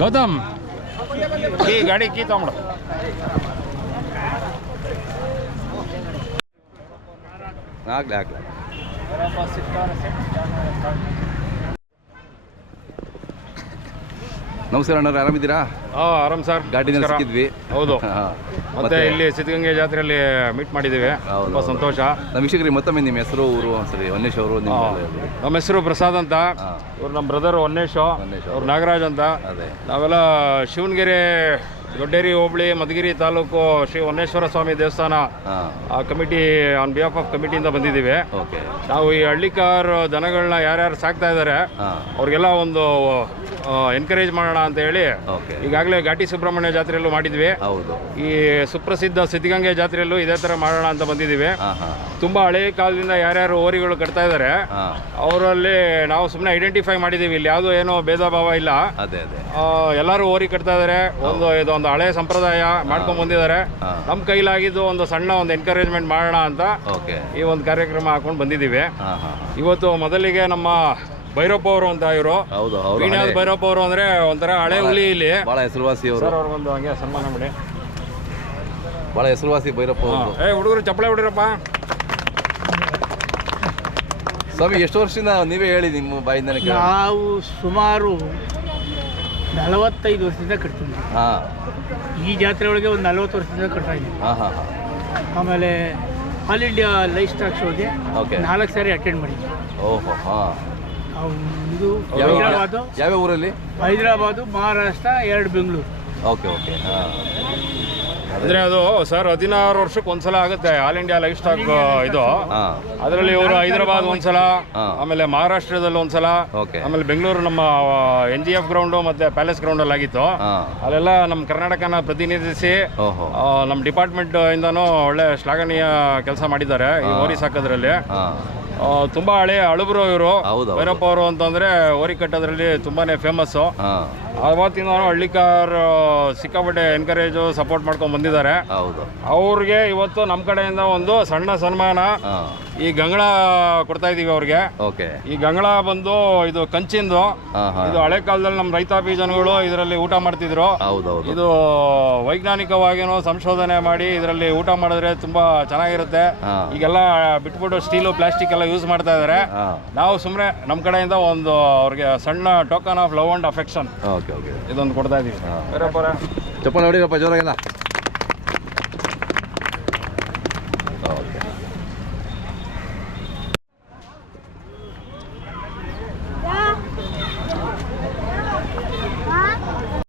ಗೌತಮ್ ಈ ಗಾಡಿ ಕೀ ತಗೊಂಬಿಡು ಆಗ್ಲಿ ಆಗ್ಲಿ. ನಮಸ್ಕಾರ ಅಣ್ಣ ಆರಾಮಿದ್ದೀರಾ? ಹಾಂ ಆರಾಮ್ ಸರ್. ಗಾಡಿನಲ್ಲಿ. ಸಿಕ್ಕಿದ್ವಿ. ಹೌದು. ಮತ್ತೆ ಇಲ್ಲಿ ಸಿದ್ಧಗಂಗೆ ಜಾತ್ರೆಯಲ್ಲಿ ಮೀಟ್ ಮಾಡಿದ್ದೀವಿ. ತುಂಬ ಸಂತೋಷ. ನಮ್ಮ ಮತ್ತೊಮ್ಮೆ ನಿಮ್ಮ ಹೆಸರು ಊರು ಸರಿ ಹೊನ್ನೇಶ್ ಅವರು ನಿಮ್ಮ ಹೆಸರು ಪ್ರಸಾದ್ ಅಂತ. ಇವ್ರು ನಮ್ಮ ಬ್ರದರ್ ಹೊನ್ನೇಶ್ ಅವ್ರು. ನಾಗರಾಜ್ ಅಂತ. ಅದೇ. ನಾವೆಲ್ಲ ಶಿವನಗೆರೆ ದೊಡ್ಡೇರಿ ಹೋಬಳಿ ಮಧುಗಿರಿ ತಾಲೂಕು ಶ್ರೀ ಹೊನ್ನೇಶ್ವರ ಸ್ವಾಮಿ ದೇವಸ್ಥಾನ ಆ ಕಮಿಟಿ ಆನ್ ಬಿಹಾಫ್ ಆಫ್ ಕಮಿಟಿಯಿಂದ ಬಂದಿದ್ದೀವಿ. ಓಕೆ. ನಾವು ಈ ಹಳ್ಳಿಕಾರ್ ದನಗಳನ್ನ ಯಾರ್ಯಾರು ಸಾಕ್ತಾ ಇದ್ದಾರೆ ಅವ್ರಿಗೆಲ್ಲ ಒಂದು ಎನ್ಕರೇಜ್ ಮಾಡೋಣ ಅಂತ ಹೇಳಿ ಓಕೆ ಈಗಾಗಲೇ ಘಾಟಿ ಸುಬ್ರಹ್ಮಣ್ಯ ಜಾತ್ರೆಯಲ್ಲೂ ಮಾಡಿದ್ವಿ. ಹೌದು. ಈ ಸುಪ್ರಸಿದ್ಧ ಸಿದ್ಧಗಂಗೆ ಜಾತ್ರೆಯಲ್ಲೂ ಇದೇ ಥರ ಮಾಡೋಣ ಅಂತ ಬಂದಿದ್ದೀವಿ. ತುಂಬಾ ಹಾಂ. ತುಂಬ ಹಳೆ ಕಾಲದಿಂದ ಯಾರ್ಯಾರು ಓರಿಗಳು ಕಟ್ತಾ ಇದ್ದಾರೆ ಹಾಂ. ಅವರಲ್ಲಿ ನಾವು ಸುಮ್ಮನೆ ಐಡೆಂಟಿಫೈ ಮಾಡಿದ್ದೀವಿ ಇಲ್ಲಿ ಯಾವುದೋ ಏನೋ ಭೇದ ಭಾವ ಇಲ್ಲ. ಅದೇ ಅದೇ. ಆ, ಎಲ್ಲರೂ ಓರಿ ಕಟ್ತಾ ಇದ್ದಾರೆ ಒಂದು ಇದೊಂದು ಹಳೆ ಸಂಪ್ರದಾಯ ಮಾಡ್ಕೊಂಡ್ ಬಂದಿದ್ದಾರೆ. ಹಾ. ನಮ್ಮ ಕೈಲಾಗಿದ್ದು ಒಂದು ಸಣ್ಣ ಒಂದು ಎನ್ಕರೇಜ್ಮೆಂಟ್ ಮಾಡೋಣ ಅಂತ ಓಕೆ ಈ ಒಂದು ಕಾರ್ಯಕ್ರಮ ಹಾಕೊಂಡು ಬಂದಿದ್ದೀವಿ. ಹಾಂ ಹಾಂ. ಇವತ್ತು ಮೊದಲಿಗೆ ನಮ್ಮ ಭೈರಪ್ಪ ಅವರು ಅಂತ ಇವರು. ಹೌದು ಅವರು ವೀಣ್ಯಾದ ಭೈರಪ್ಪ ಅವರು ಅಂದ್ರೆ ಒಂಥರ ಹಳೆ ಹುಲಿ ಇಲ್ಲಿ. ಬಹಳ ಹೆಸರುವಾಸಿ ಅವರು. ಸರ್ ಬಂದು ಹಂಗೆ ಸನ್ಮಾನ ಮಾಡಿ. ಬಹಳ ಹೆಸರುವಾಸಿ ಭೈರಪ್ಪ ಅವರು ಏ ಹುಡುಗರು ಚಪ್ಪಳೆ ಹೊಡಿರಪ್ಪ. ಸ್ವಾಮಿ ಎಷ್ಟು ವರ್ಷದಿಂದ ನೀವೇ ಹೇಳಿ ನಿಮ್ಮ ಬಾಯಿಂದ ನಾವು ಸುಮಾರು ನಲವತ್ತೈದು ವರ್ಷದಿಂದ ಕಟ್ತೀವಿ. ಹಾಂ. ಈ ಜಾತ್ರೆ ಒಳಗೆ ಒಂದು ನಲವತ್ತು ವರ್ಷದಿಂದ ಕಟ್ತಾ ಇದ್ದೀವಿ. ಹಾಂ ಹಾಂ ಹಾಂ. ಆಮೇಲೆ ಆಲ್ ಇಂಡಿಯಾ ಲೈಫ್ ಸ್ಟಾಕ್ ಶೋಗೆ ಓಕೆ ನಾಲ್ಕು ಸಾರಿ ಅಟೆಂಡ್ ಮಾಡಿದ್ವಿ. ಓಹೋ ಹಾಂ. ಇದು ಯಾವ ಹೈದರಾಬಾದು. ಯಾವ್ಯಾವ ಊರಲ್ಲಿ? ಹೈದರಾಬಾದು ಮಹಾರಾಷ್ಟ್ರ ಎರಡು ಬೆಂಗಳೂರು. Okay okay. ಅಂದ್ರೆ ಅದು ಸರ್ ಹದಿನಾರು ವರ್ಷಕ್ಕೆ ಒಂದ್ಸಲ ಆಗುತ್ತೆ ಆಲ್ ಇಂಡಿಯಾ ಲೈಫ್ ಸ್ಟಾಕ್ ಇದು. ಹಾಂ. ಅದರಲ್ಲಿ ಇವರು ಹೈದರಾಬಾದ್ ಒಂದ್ಸಲ ಹಾ. ಆಮೇಲೆ ಮಹಾರಾಷ್ಟ್ರದಲ್ಲಿ ಒಂದ್ಸಲ ಆಮೇಲೆ ಬೆಂಗಳೂರು ನಮ್ಮ ಎನ್ ಜಿ ಎಫ್ ಗ್ರೌಂಡು ಮತ್ತೆ ಪ್ಯಾಲೇಸ್ ಗ್ರೌಂಡಲ್ಲಿ ಆಗಿತ್ತು. ಹಾಂ. ಅಲ್ಲೆಲ್ಲ ನಮ್ಮ ಕರ್ನಾಟಕನ ಪ್ರತಿನಿಧಿಸಿ ಓಹೋ. ಆ, ನಮ್ಮ ಡಿಪಾರ್ಟ್ಮೆಂಟ್ ಇಂದಾನು ಒಳ್ಳೆ ಶ್ಲಾಘನೀಯ ಕೆಲಸ ಮಾಡಿದ್ದಾರೆ ಈ ಓರಿ ಸಾಕೋದ್ರಲ್ಲಿ. ಹಾಂ. ತುಂಬಾ ಹಳೆ ಹಳಬರು ಇವರು. ಭೈರಪ್ಪ ಅವರು ಅಂತಂದ್ರೆ ಓರಿ ಕಟ್ಟೋದ್ರಲ್ಲಿ ತುಂಬಾನೇ ಫೇಮಸ್ ಅವತ್ತಿನ ಅವತ್ತಿಂದ ಹಳ್ಳಿಕಾರ್ ಸಿಕ್ಕಾಪಟ್ಟೆ ಎನ್ಕರೇಜ್ ಸಪೋರ್ಟ್ ಮಾಡ್ಕೊಂಡ್ ಬಂದಿದ್ದಾರೆ. ಹೌದು. ಅವ್ರಿಗೆ ಇವತ್ತು ನಮ್ಮ ಕಡೆಯಿಂದ ಒಂದು ಸಣ್ಣ ಸನ್ಮಾನ ಈ ಗಂಗಳ ಕೊಡ್ತಾ ಇದೀವಿ ಅವ್ರಿಗೆ. ಓಕೆ. ಈ ಗಂಗಳ ಬಂದು ಇದು ಕಂಚಿಂದು ಇದು ಹಳೆ ಕಾಲದಲ್ಲಿ ನಮ್ಮ ರೈತಾಪಿ ಜನಗಳು ಇದರಲ್ಲಿ ಊಟ ಮಾಡ್ತಿದ್ರು. ಇದು ವೈಜ್ಞಾನಿಕವಾಗಿನೂ ಸಂಶೋಧನೆ ಮಾಡಿ ಇದರಲ್ಲಿ ಊಟ ಮಾಡಿದ್ರೆ ತುಂಬಾ ಚೆನ್ನಾಗಿರುತ್ತೆ. ಈಗೆಲ್ಲ ಬಿಟ್ಬಿಟ್ಟು ಸ್ಟೀಲು ಪ್ಲಾಸ್ಟಿಕ್ ಎಲ್ಲ ಯೂಸ್ ಮಾಡ್ತಾ ಇದ್ದಾರೆ ನಾವು ಸುಮ್ಮನೆ ನಮ್ಮ ಕಡೆಯಿಂದ ಒಂದು ಅವ್ರಿಗೆ ಸಣ್ಣ token of love and affection okay okay. ಇದೊಂದು ಕೊಡ್ತಾ ಇದೀವಿ. ಚಪ್ಪಲ್ ಹೊಡಿರಪ್ಪ ಜೋರಾಗೆಲ್ಲ